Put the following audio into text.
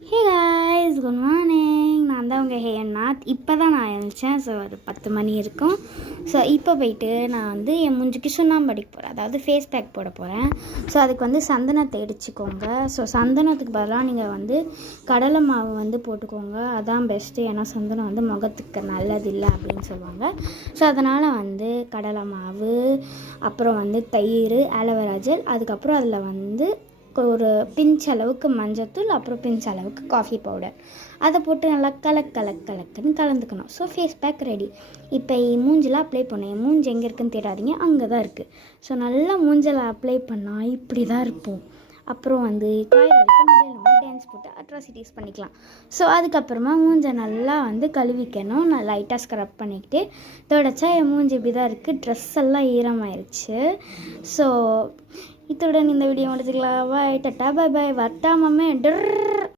Hey guys, good morning. நான் தான் உங்கள் ஹேநாத். இப்போ தான் நான் எழுந்திரிச்சேன். ஸோ ஒரு 10 மணி இருக்கும். ஸோ இப்போ போயிட்டு நான் வந்து என் மூஞ்சிக்கு சுண்ணாம்பு அடிக்க போகிறேன், அதாவது ஃபேஸ் பேக் போட போகிறேன். ஸோ அதுக்கு வந்து சந்தனத்தை இடிச்சுக்கோங்க. ஸோ சந்தனத்துக்கு பதிலாக நீங்கள் வந்து கடலை மாவு வந்து போட்டுக்கோங்க, அதான் பெஸ்ட்டு. ஏன்னா சந்தனம் வந்து முகத்துக்கு நல்லதில்லை அப்படின்னு சொல்லுவாங்க. ஸோ அதனால் வந்து கடலை மாவு, அப்புறம் வந்து தயிர், ஆலோவேரா ஜெல், அதுக்கப்புறம் அதில் வந்து ஒரு பிஞ்ச் அளவுக்கு மஞ்சத்தூள், அப்புறம் பிஞ்ச் அளவுக்கு காஃபி பவுடர், அதை போட்டு நல்லா கலக்குன்னு கலந்துக்கணும். So face pack ready. இப்போ மூஞ்சில் அப்ளை பண்ணேன். மூஞ்சி எங்கே இருக்குன்னு தேடாதீங்க, அங்கே தான் இருக்குது. ஸோ நல்லா மூஞ்சில் அப்ளை பண்ணால் இப்படி தான் இருப்போம். அப்புறம் வந்து காயில் வரைக்கும் நம்ம டான்ஸ் போட்டு அட்ராசிட்டிஸ் பண்ணிக்கலாம். ஸோ அதுக்கப்புறமா மூஞ்சை நல்லா வந்து கழுவிக்கணும். நான் லைட்டாக ஸ்க்ரப் பண்ணிக்கிட்டு தொடச்சா என் மூஞ்சி இப்படி தான் இருக்குது. ட்ரெஸ் எல்லாம் ஈரமாயிருச்சு. ஸோ இத்துடன் இந்த வீடியோ முடிச்சுக்கலாம். பாய், டாட்டா, பாய் பாய். வட்டாமமே டர்.